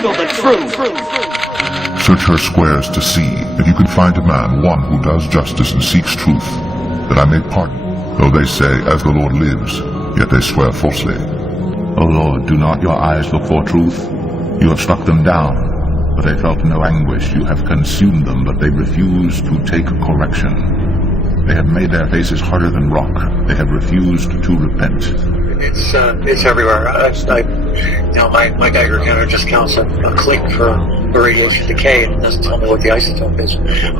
handle the truth. Search her squares to see if you can find a man, one who does justice and seeks truth, that I may pardon. Though they say, as the Lord lives, yet they swear falsely. O Lord, do not your eyes look for truth? You have struck them down, but they felt no anguish. You have consumed them, but they refuse to take correction. They have made their faces harder than rock. They have refused to repent. It's everywhere. My Geiger counter just counts a click for radiation decay, and it doesn't tell me what the isotope is.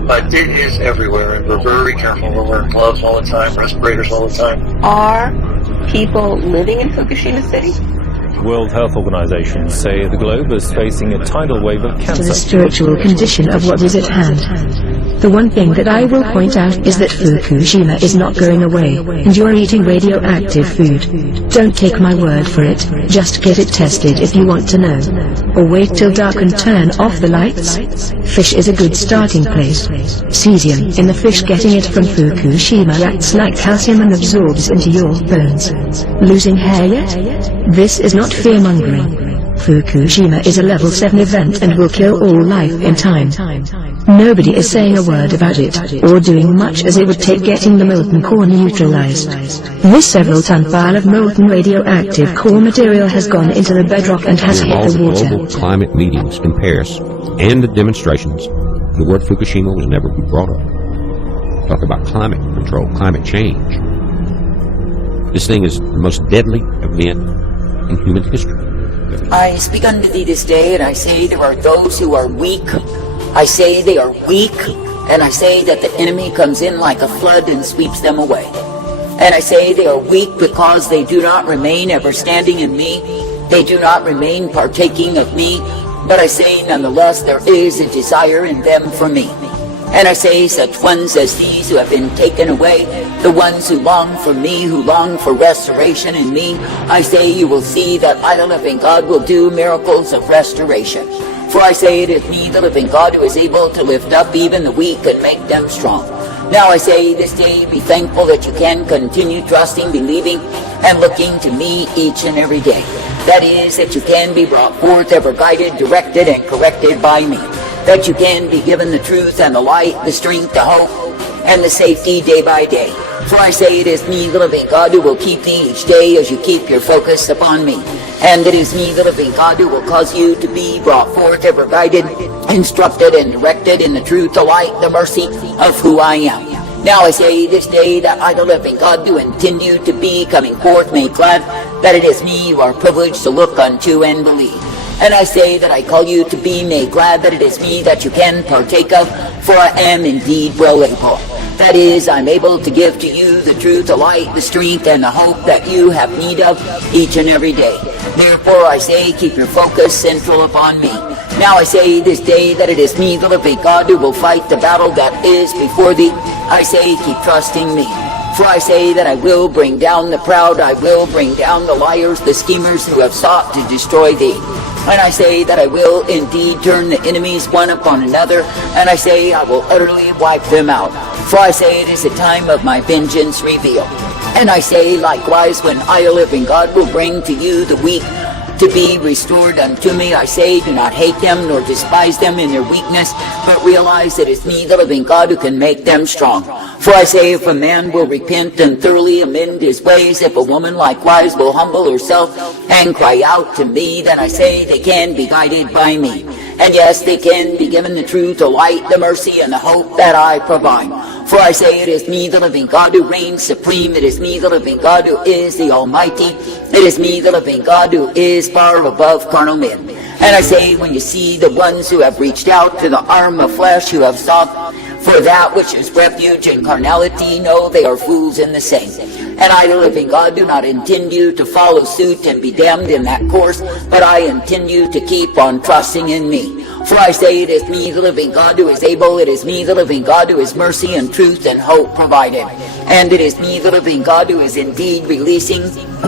But it is everywhere, and we're very careful. We're wearing gloves all the time, respirators all the time. Are people living in Fukushima City? World Health Organization say the globe is facing a tidal wave of cancer. To the spiritual condition of what is at hand. The one thing that I will point out is that Fukushima is not going away, and you're eating radioactive food. Don't take my word for it, just get it tested if you want to know. Or wait till dark and turn off the lights. Fish is a good starting place. Cesium in the fish getting it from Fukushima acts like calcium and absorbs into your bones. Losing hair yet? This is not fear-mongering. Fukushima is a level 7 event and will kill all life in time. Nobody is saying a word about it, or doing much as it would take getting the molten core neutralized. This several-ton pile of molten radioactive core material has gone into the bedrock and has hit the water. Global climate meetings in Paris and the demonstrations, the word Fukushima was never brought up. Talk about climate control, climate change. This thing is the most deadly event in human history. I speak unto thee this day, and I say there are those who are weak. I say they are weak, and I say that the enemy comes in like a flood and sweeps them away. And I say they are weak because they do not remain ever standing in me. They do not remain partaking of me. But I say nonetheless there is a desire in them for me. And I say such ones as these who have been taken away, the ones who long for me, who long for restoration in me, I say you will see that I, the living God, will do miracles of restoration. For I say it is me, the living God, who is able to lift up even the weak and make them strong. Now I say this day, be thankful that you can continue trusting, believing, and looking to me each and every day. That is, that you can be brought forth, ever guided, directed, and corrected by me. That you can be given the truth and the light, the strength, the hope, and the safety day by day. For I say it is me, the living God, who will keep thee each day as you keep your focus upon me. And it is me, the living God, who will cause you to be brought forth, ever guided, instructed, and directed in the truth, the light, the mercy of who I am. Now I say this day that I, the living God, do intend you to be coming forth made glad, that it is me you are privileged to look unto and believe. And I say that I call you to be made glad, that it is me that you can partake of, for I am indeed well able. That is, I'm able to give to you the truth, the light, the strength, and the hope that you have need of each and every day. Therefore I say, keep your focus central upon me. Now I say this day that it is me, the living God, who will fight the battle that is before thee. I say, keep trusting me. For I say that I will bring down the proud, I will bring down the liars, the schemers who have sought to destroy thee. And I say that I will indeed turn the enemies one upon another, and I say I will utterly wipe them out. For I say it is the time of my vengeance revealed. And I say likewise, when I, a living God, will bring to you the weak to be restored unto me, I say, do not hate them nor despise them in their weakness, but realize that it's me, the living God, who can make them strong. For I say, if a man will repent and thoroughly amend his ways, if a woman likewise will humble herself and cry out to me, then I say they can be guided by me. And yes, they can be given the truth, the light, the mercy, and the hope that I provide. For I say it is me, the living God, who reigns supreme. It is me, the living God, who is the Almighty. It is me, the living God, who is far above carnal men. And I say, when you see the ones who have reached out to the arm of flesh, who have sought for that which is refuge in carnality, know they are fools in the same. And I, the living God, do not intend you to follow suit and be damned in that course, but I intend you to keep on trusting in me. For I say it is me, the living God, who is able. It is me, the living God, who is mercy and truth and hope provided. And it is me, the living God, who is indeed releasing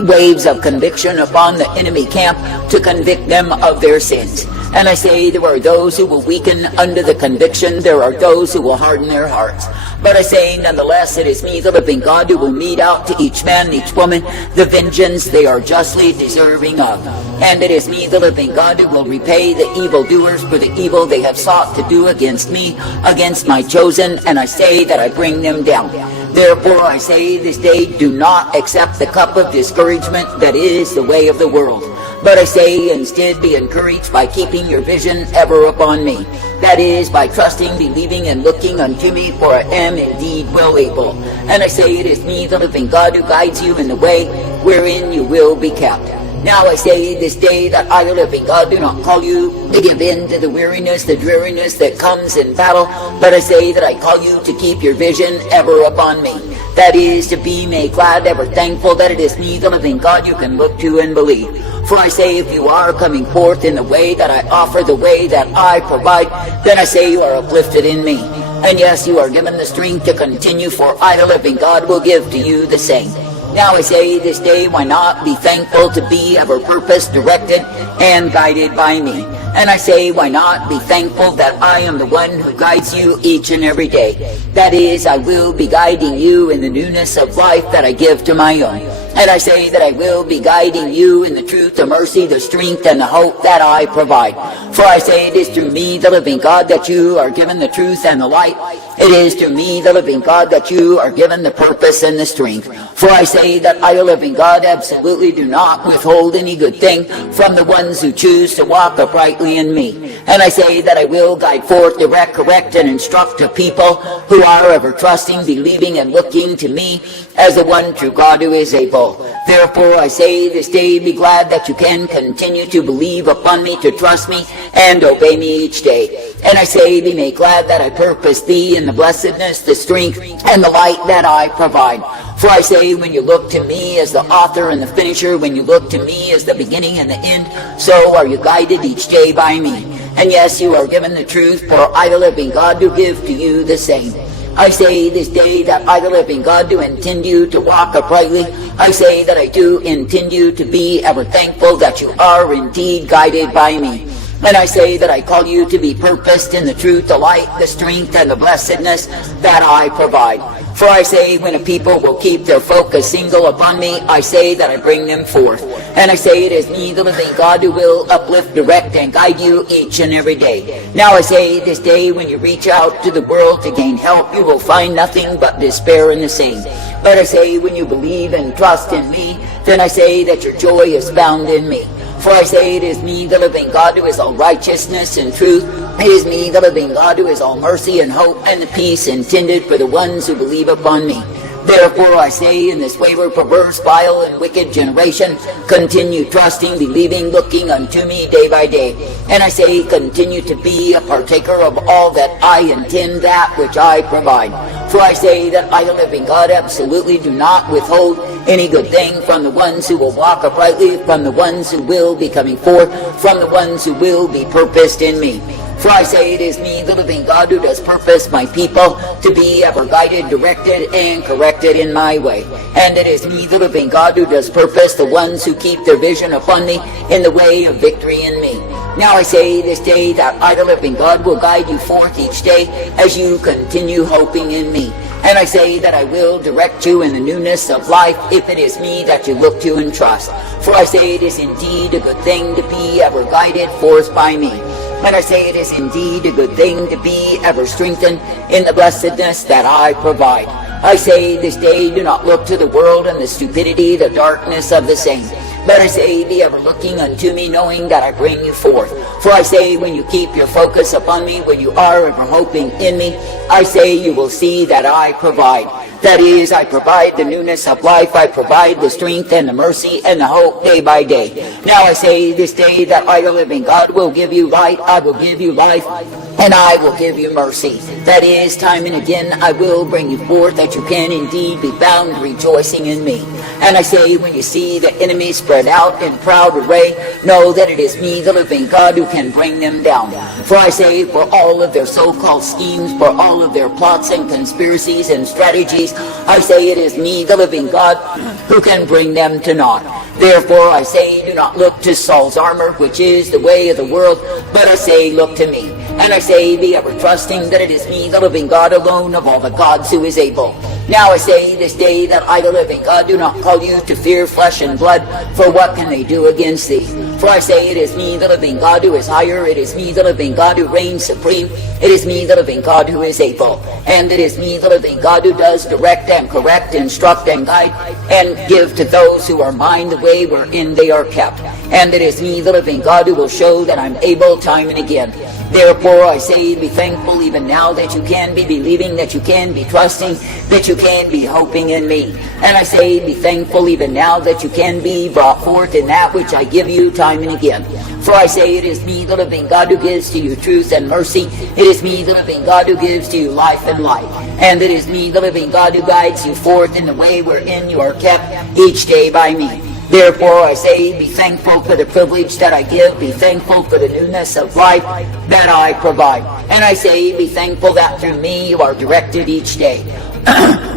waves of conviction upon the enemy camp to convict them of their sins. And I say there are those who will weaken under the conviction. There are those who will harden their hearts. But I say, nonetheless, it is me, the living God, who will mete out to each man and each woman the vengeance they are justly deserving of. And it is me, the living God, who will repay the evildoers for the evil they have sought to do against me, against my chosen, and I say that I bring them down. Therefore I say this day, do not accept the cup of discouragement that is the way of the world. But I say, instead, be encouraged by keeping your vision ever upon me. That is, by trusting, believing, and looking unto me, for I am indeed well able. And I say, it is me, the living God, who guides you in the way wherein you will be kept. Now I say this day that I, the living God, do not call you to give in to the weariness, the dreariness that comes in battle, but I say that I call you to keep your vision ever upon me. That is, to be made glad, ever thankful that it is me, the living God, you can look to and believe. For I say, if you are coming forth in the way that I offer, the way that I provide, then I say you are uplifted in me. And yes, you are given the strength to continue, for I, the living God, will give to you the same. Now I say this day, why not be thankful to be ever purpose directed and guided by me? And I say, why not be thankful that I am the one who guides you each and every day? That is, I will be guiding you in the newness of life that I give to my own. And I say that I will be guiding you in the truth, the mercy, the strength, and the hope that I provide. For I say it is through me, the living God, that you are given the truth and the light. It is through me, the living God, that you are given the purpose and the strength. For I say that I, the living God, absolutely do not withhold any good thing from the ones who choose to walk uprightly in me. And I say that I will guide forth, direct, correct, and instruct the people who are ever trusting, believing, and looking to me as the one true God who is able. Therefore I say this day, be glad that you can continue to believe upon me, to trust me, and obey me each day. And I say, be made glad that I purpose thee in the blessedness, the strength, and the light that I provide. For I say, when you look to me as the author and the finisher, when you look to me as the beginning and the end, so are you guided each day by me. And yes, you are given the truth, for I, the living God, do give to you the same. I say this day that I, the living God, do intend you to walk uprightly. I say that I do intend you to be ever thankful that you are indeed guided by me. And I say that I call you to be purposed in the truth, the light, the strength, and the blessedness that I provide. For I say, when a people will keep their focus single upon me, I say that I bring them forth. And I say it is me, the living God, who will uplift, direct, and guide you each and every day. Now I say, this day when you reach out to the world to gain help, you will find nothing but despair in the same. But I say, when you believe and trust in me, then I say that your joy is found in me. For I say it is me, the living God, who is all righteousness and truth. It is me, the living God, who is all mercy and hope and the peace intended for the ones who believe upon me. Therefore I say, in this wayward, perverse, vile, and wicked generation, continue trusting, believing, looking unto me day by day. And I say, continue to be a partaker of all that I intend, that which I provide. For I say that I, the living God, absolutely do not withhold any good thing from the ones who will walk uprightly, from the ones who will be coming forth, from the ones who will be purposed in me. For I say it is me, the living God, who does purpose my people to be ever guided, directed, and corrected in my way. And it is me, the living God, who does purpose the ones who keep their vision upon me in the way of victory in me. Now I say this day that I, the living God, will guide you forth each day as you continue hoping in me. And I say that I will direct you in the newness of life if it is me that you look to and trust. For I say it is indeed a good thing to be ever guided forth by me. And I say it is indeed a good thing to be ever strengthened in the blessedness that I provide. I say this day, do not look to the world and the stupidity, the darkness of the same. But I say, be ever looking unto me, knowing that I bring you forth. For I say, when you keep your focus upon me, when you are ever hoping in me, I say you will see that I provide. That is, I provide the newness of life, I provide the strength and the mercy and the hope day by day. Now I say this day that I, the living God, will give you light, I will give you life, and I will give you mercy. That is, time and again I will bring you forth, that you can indeed be found rejoicing in me. And I say, when you see the enemy spread out in proud array, know that it is me, the living God, who can bring them down. For I say, for all of their so-called schemes, for all of their plots and conspiracies and strategies, I say it is me, the living God, who can bring them to naught. Therefore I say, do not look to Saul's armor, which is the way of the world, but I say, look to me. And I say, be ever trusting that it is me, the living God alone of all the gods, who is able. Now I say this day that I, the living God, do not call you to fear flesh and blood, for what can they do against thee? For I say, it is me, the living God, who is higher. It is me, the living God, who reigns supreme. It is me, the living God, who is able. And it is me, the living God, who does direct and correct, instruct and guide, and give to those who are mine the way wherein they are kept. And it is me, the living God, who will show that I'm able time and again. Therefore I say, be thankful even now that you can be believing, that you can be trusting, that you can be hoping in me. And I say, be thankful even now that you can be brought forth in that which I give you time and again. For I say, it is me, the living God, who gives to you truth and mercy. It is me, the living God, who gives to you life and light. And it is me, the living God, who guides you forth in the way wherein you are kept each day by me. Therefore I say, be thankful for the privilege that I give. Be thankful for the newness of life that I provide. And I say, be thankful that through me you are directed each day.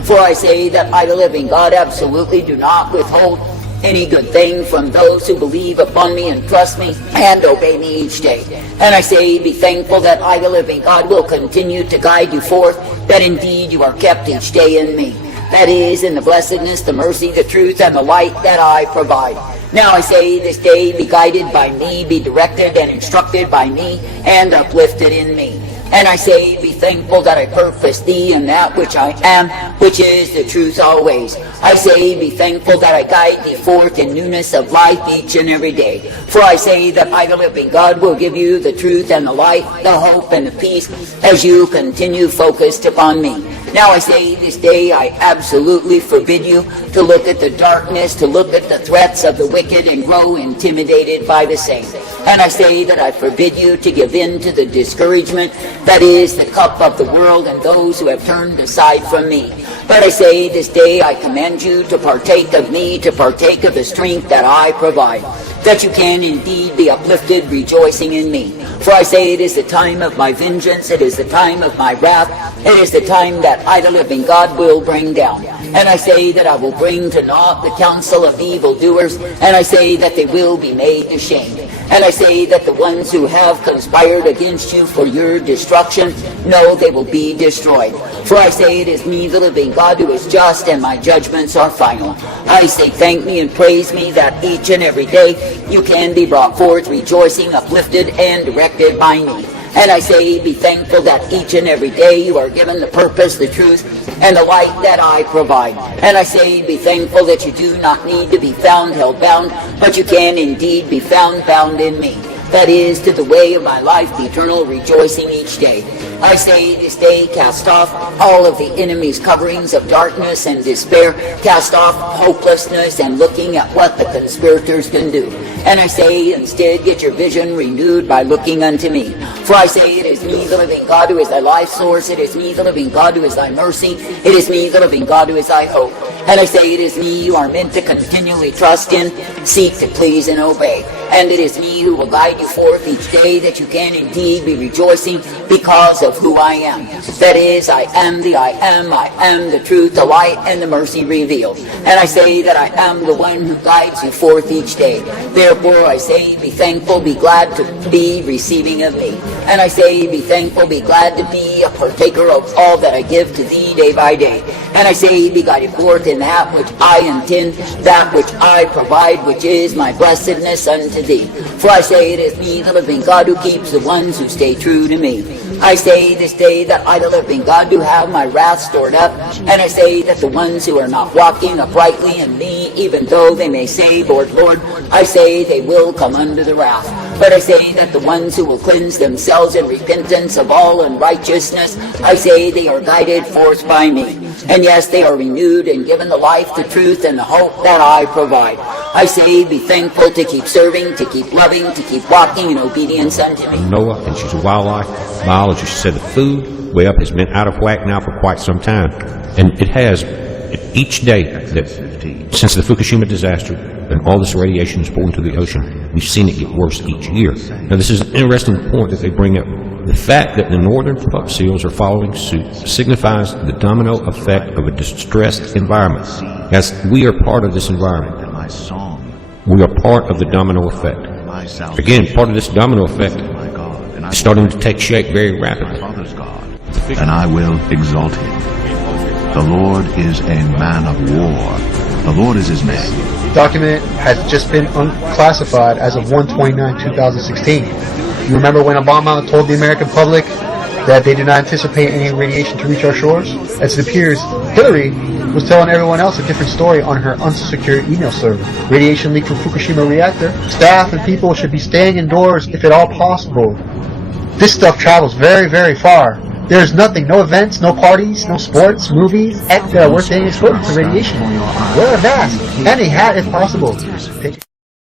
For I say that I, the living God, absolutely do not withhold any good thing from those who believe upon me and trust me and obey me each day. And I say, be thankful that I, the living God, will continue to guide you forth, that indeed you are kept each day in me. That is, in the blessedness, the mercy, the truth, and the light that I provide. Now I say, this day be guided by me, be directed and instructed by me, and uplifted in me. And I say, be thankful that I purpose thee in that which I am, which is the truth always. I say, be thankful that I guide thee forth in newness of life each and every day. For I say that I, the living God, will give you the truth and the light, the hope and the peace, as you continue focused upon me. Now I say, this day I absolutely forbid you to look at the darkness, to look at the threats of the wicked and grow intimidated by the same. And I say that I forbid you to give in to the discouragement that is the cup of the world and those who have turned aside from me. But I say, this day I command you to partake of me, to partake of the strength that I provide, that you can indeed be uplifted, rejoicing in me. For I say, it is the time of my vengeance, it is the time of my wrath, it is the time that I, the living God, will bring down. And I say that I will bring to naught the counsel of evildoers, and I say that they will be made ashamed. And I say that the ones who have conspired against you for your destruction, no, they will be destroyed. For I say, it is me, the living God, who is just, and my judgments are final. I say, thank me and praise me that each and every day you can be brought forth rejoicing, uplifted, and directed by me. And I say, be thankful that each and every day you are given the purpose, the truth, and the light that I provide. And I say, be thankful that you do not need to be found held bound, but you can indeed be found bound in me. That is, to the way of my life, the eternal rejoicing each day. I say, this day cast off all of the enemy's coverings of darkness and despair. Cast off hopelessness and looking at what the conspirators can do. And I say, instead, get your vision renewed by looking unto me. For I say, it is me, the living God, who is thy life source. It is me, the living God, who is thy mercy. It is me, the living God, who is thy hope. And I say, it is me you are meant to continually trust in, seek to please and obey. And it is me who will guide you forth each day, that you can indeed be rejoicing because of who I am. That is, I am the truth, the light, and the mercy revealed. And I say that I am the one who guides you forth each day. Therefore I say, be thankful, be glad to be receiving of me. And I say, be thankful, be glad to be a partaker of all that I give to thee day by day. And I say, be guided forth in that which I intend, that which I provide, which is my blessedness unto thee. For I say, it is me, the living God, who keeps the ones who stay true to me. I say this day that I, the living God, do have my wrath stored up. And I say that the ones who are not walking uprightly in me, even though they may say, Lord, Lord, I say they will come under the wrath. But I say that the ones who will cleanse themselves in repentance of all unrighteousness, I say they are guided forth by me. And yes, they are renewed and given the life, the truth, and the hope that I provide. I say, be thankful to keep serving, to keep loving, to keep walking in obedience unto me. Noah, and she's a wildlife biologist. She said the food way up has been out of whack now for quite some time. And it has, each day, that since the Fukushima disaster, and all this radiation is pouring to the ocean, we've seen it get worse each year. Now, this is an interesting point that they bring up. The fact that the northern pup seals are following suit signifies the domino effect of a distressed environment. As we are part of this environment, we are part of the domino effect. Again, part of this domino effect starting to take shape very rapidly. And I will exalt him. The Lord is a man of war. The Lord is his name. The document has just been unclassified as of 1/29/2016. You remember when Obama told the American public that they did not anticipate any radiation to reach our shores? As it appears, Hillary was telling everyone else a different story on her unsecured email server. Radiation leak from Fukushima reactor. Staff and people should be staying indoors if at all possible. This stuff travels very, very far. There's nothing, no events, no parties, no sports, movies, that are worth being exposed to radiation. Wear a mask and a hat if possible.